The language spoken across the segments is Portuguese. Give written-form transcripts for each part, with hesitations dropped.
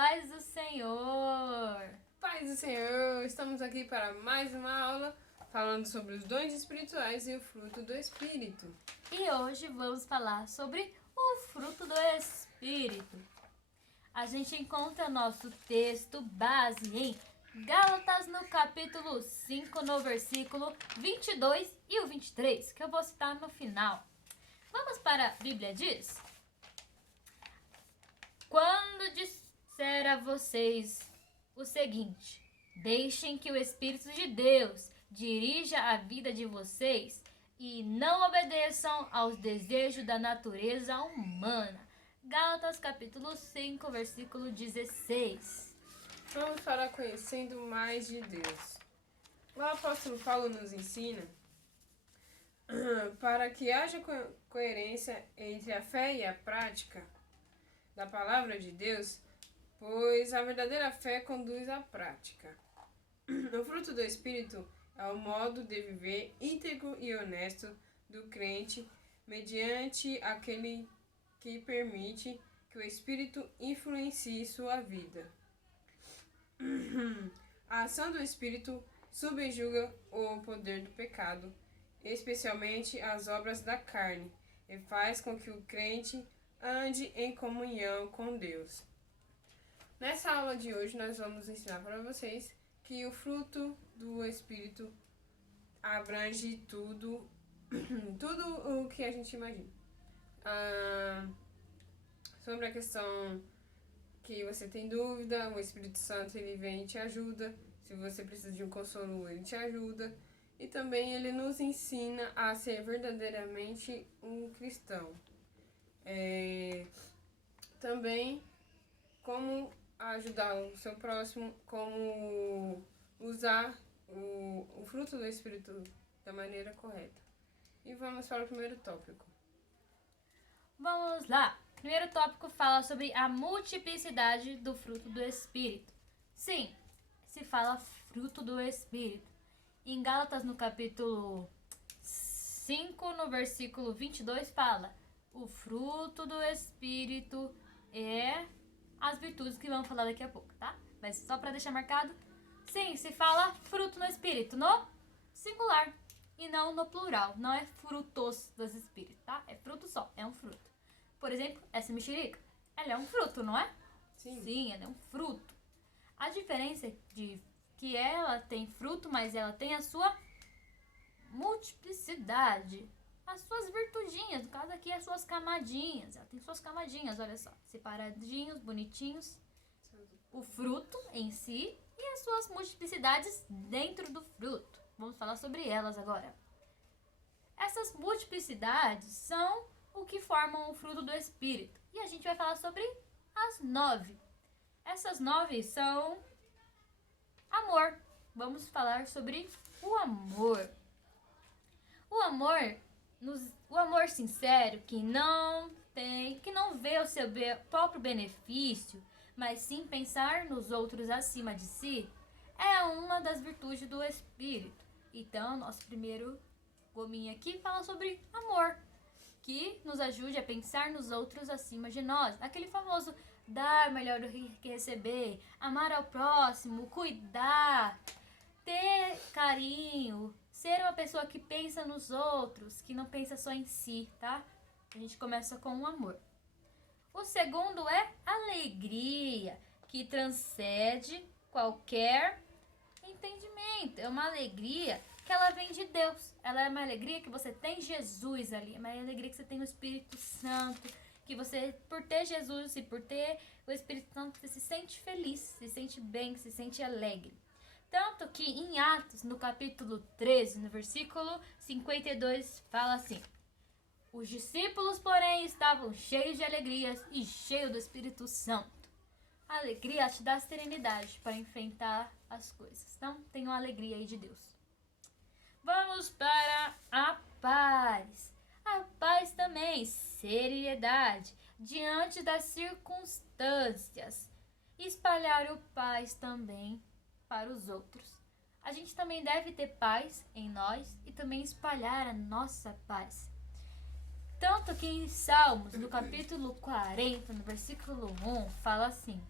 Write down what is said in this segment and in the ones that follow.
paz do Senhor! Paz do Senhor! Estamos aqui para mais uma aula falando sobre os dons espirituais e o fruto do Espírito. E hoje vamos falar sobre o fruto do Espírito. A gente encontra nosso texto base em Gálatas no capítulo 5, no versículo 22 e o 23, que eu vou citar no final. Vamos para a Bíblia diz: quando disser a vocês o seguinte: deixem que o Espírito de Deus dirija a vida de vocês e não obedeçam aos desejos da natureza humana. Gálatas capítulo 5, versículo 16. Vamos para conhecendo mais de Deus. O apóstolo Paulo nos ensina para que haja coerência entre a fé e a prática da palavra de Deus, pois a verdadeira fé conduz à prática. O fruto do Espírito é o modo de viver íntegro e honesto do crente mediante aquele que permite que o Espírito influencie sua vida. A ação do Espírito subjuga o poder do pecado, especialmente as obras da carne, e faz com que o crente ande em comunhão com Deus. Nessa aula de hoje, nós vamos ensinar para vocês que o fruto do Espírito abrange tudo o que a gente imagina. Sobre a questão que você tem dúvida, o Espírito Santo ele vem e te ajuda. Se você precisa de um consolo, ele te ajuda. E também ele nos ensina a ser verdadeiramente um cristão. Também como ajudar o seu próximo, como usar o fruto do Espírito da maneira correta. E vamos para o primeiro tópico. Vamos lá! O primeiro tópico fala sobre a multiplicidade do fruto do Espírito. Sim, se fala fruto do Espírito. Em Gálatas, no capítulo 5, no versículo 22, fala: o fruto do Espírito é as virtudes que vamos falar daqui a pouco, tá? Mas só para deixar marcado, sim, se fala fruto no Espírito, no singular e não no plural. Não é frutos dos Espíritos, tá? É fruto só, é um fruto. Por exemplo, essa mexerica, ela é um fruto, não é? Sim, ela é um fruto. A diferença é que ela tem fruto, mas ela tem a sua multiplicidade. As suas virtudinhas, no caso aqui, as suas camadinhas. Ela tem suas camadinhas, olha só, separadinhos, bonitinhos. O fruto em si e as suas multiplicidades dentro do fruto. Vamos falar sobre elas agora. Essas multiplicidades são o que formam o fruto do Espírito. E a gente vai falar sobre as 9. Essas 9 são amor. Vamos falar sobre o amor. O amor sincero que não vê o seu próprio benefício, mas sim pensar nos outros acima de si, é uma das virtudes do Espírito. Então, nosso primeiro gominho aqui fala sobre amor, que nos ajude a pensar nos outros acima de nós. Aquele famoso dar melhor do que receber, amar ao próximo, cuidar, ter carinho, ser uma pessoa que pensa nos outros, que não pensa só em si, tá? A gente começa com o amor. O segundo é alegria, que transcende qualquer entendimento. É uma alegria que ela vem de Deus. Ela é uma alegria que você tem Jesus ali. É uma alegria que você tem o Espírito Santo. Que você, por ter Jesus e por ter o Espírito Santo, você se sente feliz, se sente bem, se sente alegre. Tanto que em Atos, no capítulo 13, no versículo 52, fala assim: os discípulos, porém, estavam cheios de alegrias e cheios do Espírito Santo. A alegria te dá serenidade para enfrentar as coisas. Então, tenham alegria aí de Deus. Vamos para a paz. A paz também, seriedade diante das circunstâncias. Espalhar o paz também para os outros. A gente também deve ter paz em nós e também espalhar a nossa paz. Tanto que em Salmos, no capítulo 40, no versículo 1, fala assim: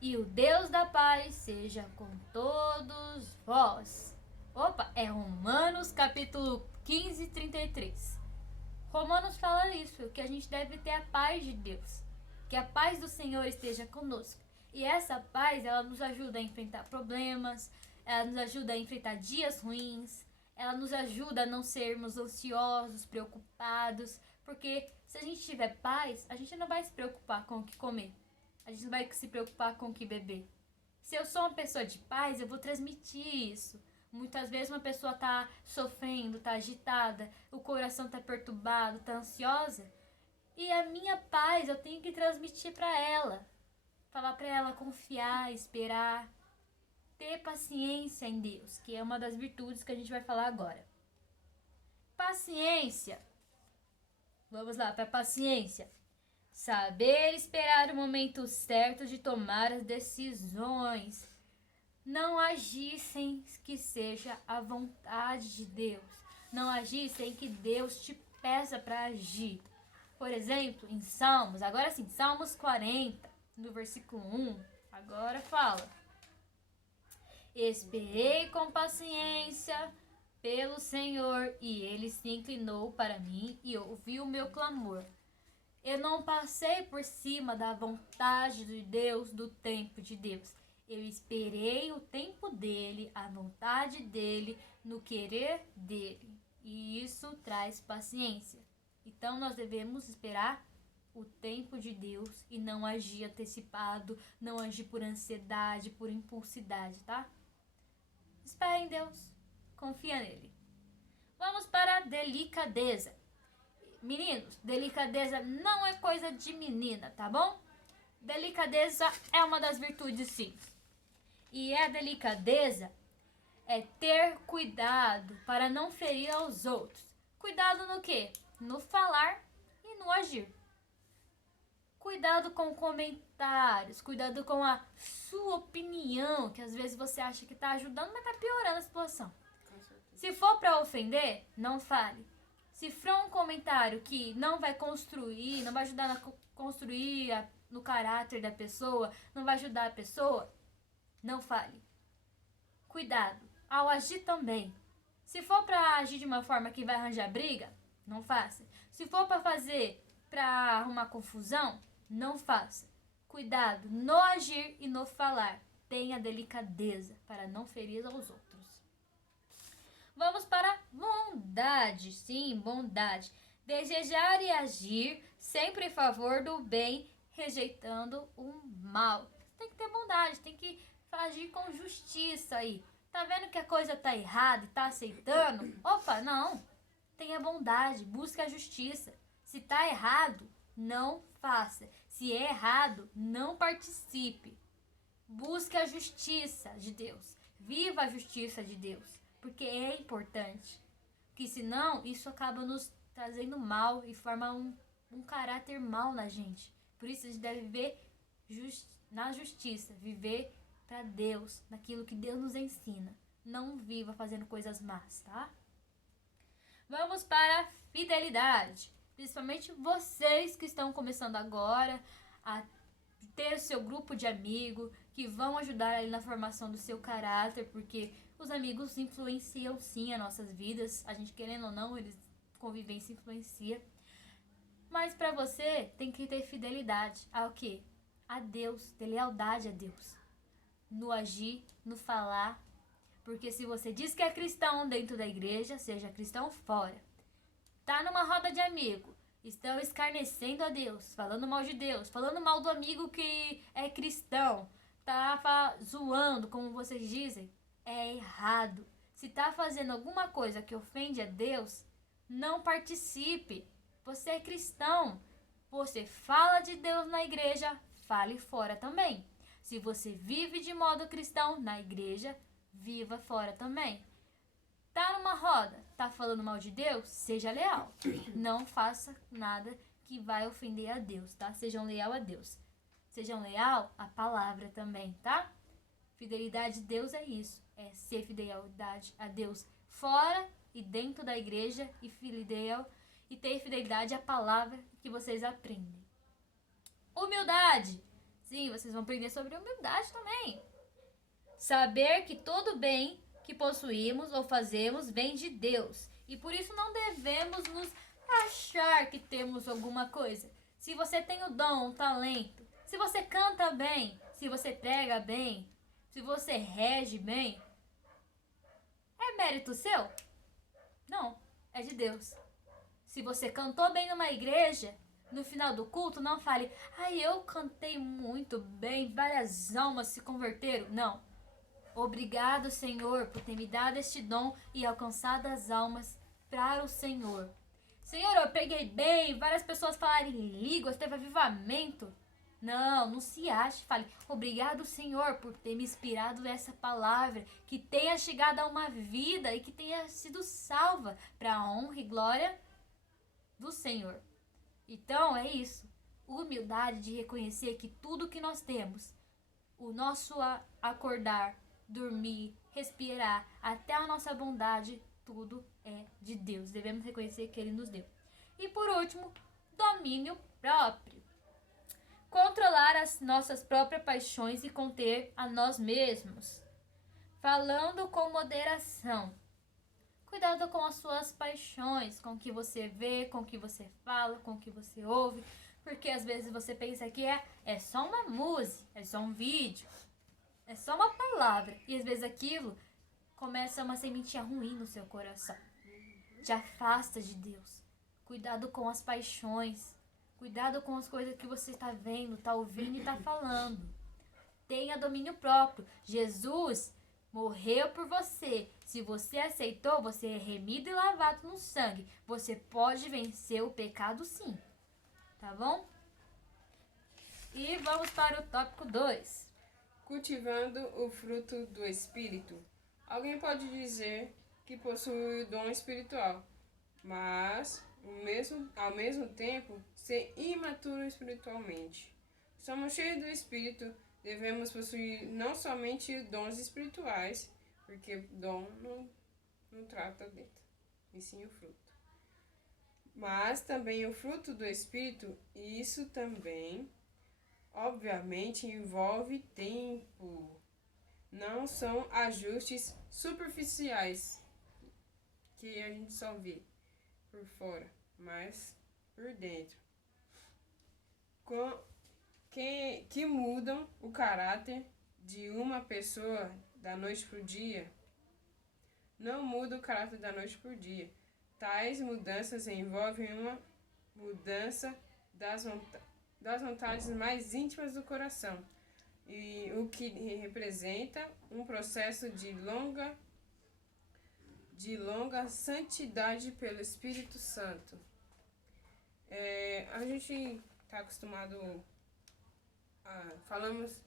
E o Deus da paz seja com todos vós. Opa, é Romanos capítulo 15, 33. Romanos fala isso, que a gente deve ter a paz de Deus. Que a paz do Senhor esteja conosco. E essa paz, ela nos ajuda a enfrentar problemas, ela nos ajuda a enfrentar dias ruins, ela nos ajuda a não sermos ansiosos, preocupados, porque se a gente tiver paz, a gente não vai se preocupar com o que comer. A gente não vai se preocupar com o que beber. Se eu sou uma pessoa de paz, eu vou transmitir isso. Muitas vezes uma pessoa tá sofrendo, tá agitada, o coração tá perturbado, tá ansiosa. E a minha paz eu tenho que transmitir para ela. Falar para ela confiar, esperar, ter paciência em Deus, que é uma das virtudes que a gente vai falar agora. Paciência. Vamos lá para paciência. Saber esperar o momento certo de tomar as decisões. Não agir sem que seja a vontade de Deus. Não agir sem que Deus te peça para agir. Por exemplo, em Salmos, agora sim, Salmos 40, no versículo 1, agora fala: Esperei com paciência pelo Senhor, e ele se inclinou para mim e ouviu o meu clamor. Eu não passei por cima da vontade de Deus, do tempo de Deus. Eu esperei o tempo dele, a vontade dele, no querer dele. E isso traz paciência. Então nós devemos esperar o tempo de Deus e não agir antecipado, não agir por ansiedade, por impulsidade, tá? Espera em Deus, confia nele. Vamos para a delicadeza. Meninos, delicadeza não é coisa de menina, tá bom? Delicadeza é uma das virtudes, sim. E a delicadeza é ter cuidado para não ferir aos outros. Cuidado no quê? No falar e no agir. Cuidado com comentários, cuidado com a sua opinião, que às vezes você acha que tá ajudando, mas tá piorando a situação. Se for para ofender, não fale. Se for um comentário que não vai construir, não vai ajudar a construir no caráter da pessoa, não vai ajudar a pessoa, não fale. Cuidado ao agir também. Se for para agir de uma forma que vai arranjar briga, não faça. Se for para fazer para arrumar confusão, não faça. Cuidado no agir e no falar. Tenha delicadeza para não ferir aos outros. Vamos para bondade. Sim, bondade. Desejar e agir sempre em favor do bem, rejeitando o mal. Tem que ter bondade, tem que agir com justiça aí. Tá vendo que a coisa tá errada e tá aceitando? Opa, não. Tenha bondade, busque a justiça. Se tá errado, não faça. Se é errado, não participe. Busque a justiça de Deus. Viva a justiça de Deus. Porque é importante. Porque senão isso acaba nos trazendo mal e forma um caráter mal na gente. Por isso a gente deve viver na justiça. Viver para Deus, naquilo que Deus nos ensina. Não viva fazendo coisas más, tá? Vamos para a fidelidade. Principalmente vocês que estão começando agora a ter o seu grupo de amigos que vão ajudar ali na formação do seu caráter, porque os amigos influenciam sim as nossas vidas. A gente querendo ou não, eles convivência influencia. Mas para você tem que ter fidelidade ao quê? A Deus, ter lealdade a Deus. No agir, no falar. Porque se você diz que é cristão dentro da igreja, seja cristão fora. Tá numa roda de amigo, estão escarnecendo a Deus, falando mal de Deus, falando mal do amigo que é cristão, tá zoando, como vocês dizem, é errado. Se tá fazendo alguma coisa que ofende a Deus, não participe. Você é cristão, você fala de Deus na igreja, fale fora também. Se você vive de modo cristão na igreja, viva fora também. Tá numa roda, tá falando mal de Deus? Seja leal. Não faça nada que vai ofender a Deus, tá? Sejam leal a Deus. Sejam leal à palavra também, tá? Fidelidade a Deus é isso. É ser fidelidade a Deus fora e dentro da igreja e ter fidelidade à palavra que vocês aprendem. Humildade. Sim, vocês vão aprender sobre humildade também. Saber que todo bem que possuímos ou fazemos vem de Deus. E por isso não devemos nos achar que temos alguma coisa. Se você tem o dom, o talento, se você canta bem, se você prega bem, se você rege bem, é mérito seu? Não, é de Deus. Se você cantou bem numa igreja, no final do culto, não fale, ai, eu cantei muito bem, várias almas se converteram. Não. Obrigado, Senhor, por ter me dado este dom e alcançado as almas para o Senhor. Senhor, eu preguei bem, várias pessoas falaram em línguas, teve avivamento. Não, não se ache. Fale, obrigado, Senhor, por ter me inspirado nessa palavra, que tenha chegado a uma vida e que tenha sido salva para a honra e glória do Senhor. Então, é isso. Humildade de reconhecer que tudo que nós temos, o nosso acordar, dormir, respirar, até a nossa bondade, tudo é de Deus. Devemos reconhecer que Ele nos deu. E por último, domínio próprio. Controlar as nossas próprias paixões e conter a nós mesmos. Falando com moderação. Cuidado com as suas paixões, com o que você vê, com o que você fala, com o que você ouve. Porque às vezes você pensa que é só uma música, é só um vídeo, é só uma palavra. E às vezes aquilo começa uma sementinha ruim no seu coração. Te afasta de Deus. Cuidado com as paixões. Cuidado com as coisas que você está vendo, está ouvindo e está falando. Tenha domínio próprio. Jesus morreu por você. Se você aceitou, você é remido e lavado no sangue. Você pode vencer o pecado sim. Tá bom? E vamos para o tópico 2. Cultivando o fruto do Espírito. Alguém pode dizer que possui o dom espiritual, mas ao mesmo tempo ser imaturo espiritualmente. Somos cheios do Espírito, devemos possuir não somente dons espirituais, porque dom não trata dentro, e sim o fruto. Mas também o fruto do Espírito, e isso também, obviamente, envolve tempo. Não são ajustes superficiais que a gente só vê por fora, mas por dentro. Que mudam o caráter de uma pessoa da noite para o dia. Não muda o caráter da noite para o dia. Tais mudanças envolvem uma mudança das vontades mais íntimas do coração, e o que representa um processo de longa santidade pelo Espírito Santo. A gente está acostumado falamos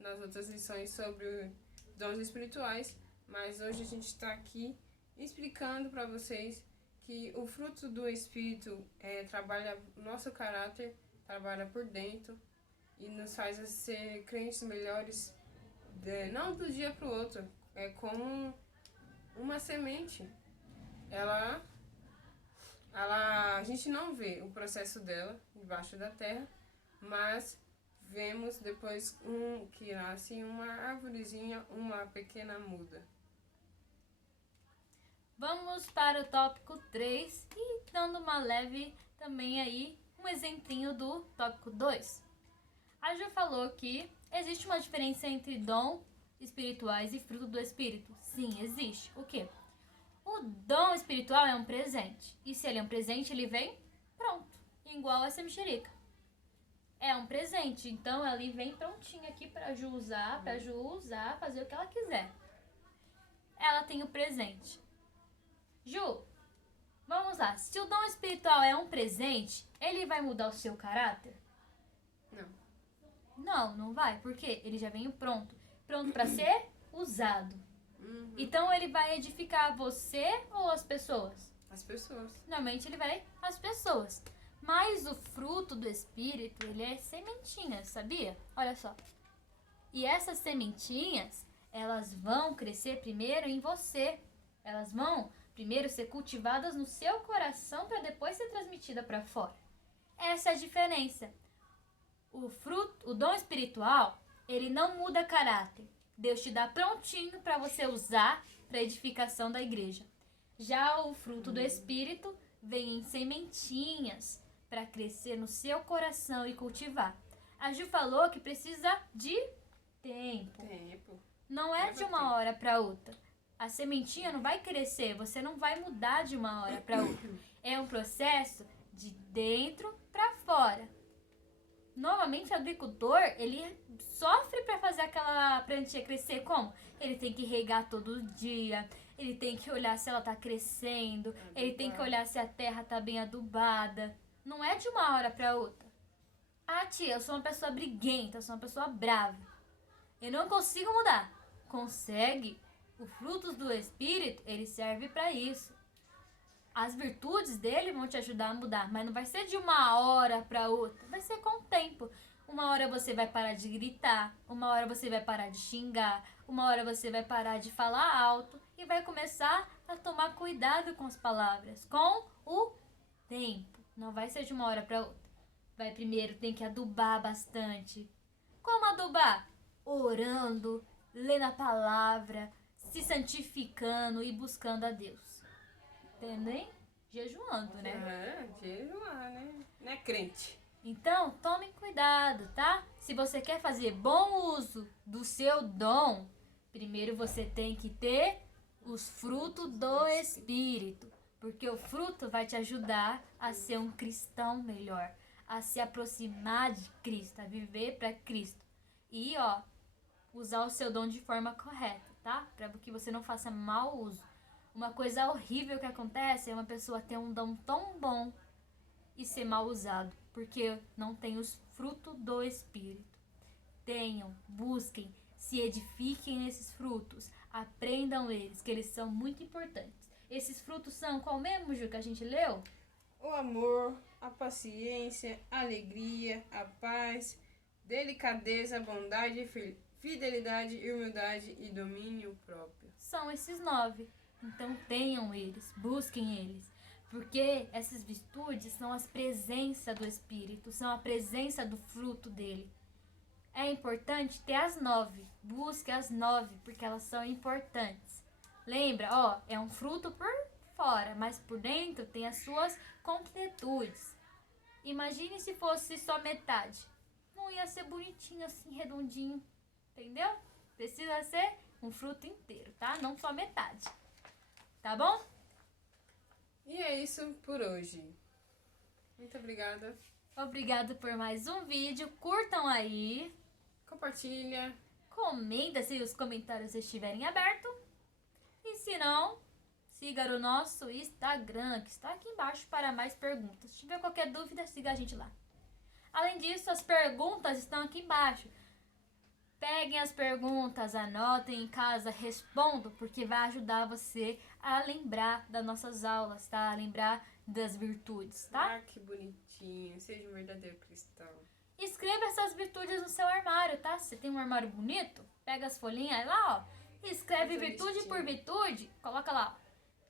nas outras lições sobre dons espirituais, mas hoje a gente está aqui explicando para vocês que o fruto do Espírito trabalha o nosso caráter, trabalha por dentro e nos faz ser crentes melhores, não do dia para o outro. É como uma semente. A gente não vê o processo dela debaixo da terra, mas vemos depois que nasce uma árvorezinha, uma pequena muda. Vamos para o tópico 3 e dando uma leve também aí um exemplinho do tópico 2. A Ju falou que existe uma diferença entre dom espirituais e fruto do Espírito. Sim, existe. O quê? O dom espiritual é um presente. E se ele é um presente, ele vem pronto. Igual essa mexerica. É um presente. Então, ele vem prontinho aqui pra Ju usar, fazer o que ela quiser. Ela tem o presente. Ju, vamos lá. Se o dom espiritual é um presente, ele vai mudar o seu caráter? Não. Não vai. Por quê? Ele já vem pronto para ser usado. Então ele vai edificar você ou as pessoas? As pessoas. Normalmente ele vai as pessoas. Mas o fruto do Espírito, ele é sementinhas, sabia? Olha só. E essas sementinhas, elas vão crescer primeiro em você. Elas vão primeiro ser cultivadas no seu coração para depois ser transmitida para fora. Essa é a diferença. O dom espiritual, ele não muda caráter. Deus te dá prontinho para você usar para edificação da igreja. Já o fruto do Espírito vem em sementinhas para crescer no seu coração e cultivar. A Ju falou que precisa de tempo. Não é de uma hora para outra. A sementinha não vai crescer, você não vai mudar de uma hora para outra. É um processo de dentro para fora. Normalmente o agricultor, ele sofre para fazer aquela plantinha crescer. Como? Ele tem que regar todo dia, ele tem que olhar se ela tá crescendo, ele tem que olhar se a terra tá bem adubada. Não é de uma hora para outra. Ah, tia, eu sou uma pessoa briguenta, eu sou uma pessoa brava. Eu não consigo mudar. Consegue? Os frutos do Espírito, ele serve para isso. As virtudes dele vão te ajudar a mudar, mas não vai ser de uma hora para outra, vai ser com o tempo. Uma hora você vai parar de gritar, uma hora você vai parar de xingar, uma hora você vai parar de falar alto e vai começar a tomar cuidado com as palavras, com o tempo. Não vai ser de uma hora para outra. Vai primeiro, tem que adubar bastante. Como adubar? Orando, lendo a palavra, se santificando e buscando a Deus. Entendem? Jejuando, né? Jejuar, né? Não é crente. Então, tomem cuidado, tá? Se você quer fazer bom uso do seu dom, primeiro você tem que ter os frutos do Espírito. Porque o fruto vai te ajudar a ser um cristão melhor, a se aproximar de Cristo, a viver para Cristo. E, usar o seu dom de forma correta, tá? Para que você não faça mau uso. Uma coisa horrível que acontece é uma pessoa ter um dom tão bom e ser mal usado, porque não tem os frutos do Espírito. Tenham, busquem, se edifiquem nesses frutos, aprendam eles, que eles são muito importantes. Esses frutos são qual mesmo, Ju, que a gente leu? O amor, a paciência, a alegria, a paz, delicadeza, bondade, fidelidade, humildade e domínio próprio. São esses 9. Então tenham eles, busquem eles, porque essas virtudes são as presenças do Espírito, são a presença do fruto dele. É importante ter as 9, busque as 9, porque elas são importantes. Lembra, é um fruto por fora, mas por dentro tem as suas completudes. Imagine se fosse só metade. Não ia ser bonitinho assim, redondinho, entendeu? Precisa ser um fruto inteiro, tá? Não só metade. Tá bom? E é isso por hoje. Muito obrigada. Obrigado por mais um vídeo. Curtam aí. Compartilha. Comenta se os comentários estiverem abertos. E se não, siga o nosso Instagram, que está aqui embaixo para mais perguntas. Se tiver qualquer dúvida, siga a gente lá. Além disso, as perguntas estão aqui embaixo. Peguem as perguntas, anotem em casa, respondam, porque vai ajudar você a lembrar das nossas aulas, tá? A lembrar das virtudes, tá? Ah, que bonitinho. Seja um verdadeiro cristão. Escreva essas virtudes no seu armário, tá? Se você tem um armário bonito, pega as folhinhas lá, escreve virtude por virtude, coloca lá,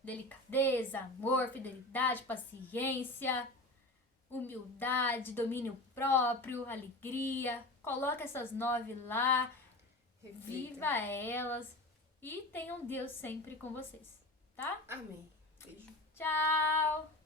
delicadeza, amor, fidelidade, paciência, humildade, domínio próprio, alegria. Coloca essas 9 lá, Reflita. viva elas e tenham Deus sempre com vocês, tá? Amém. Beijo. Tchau!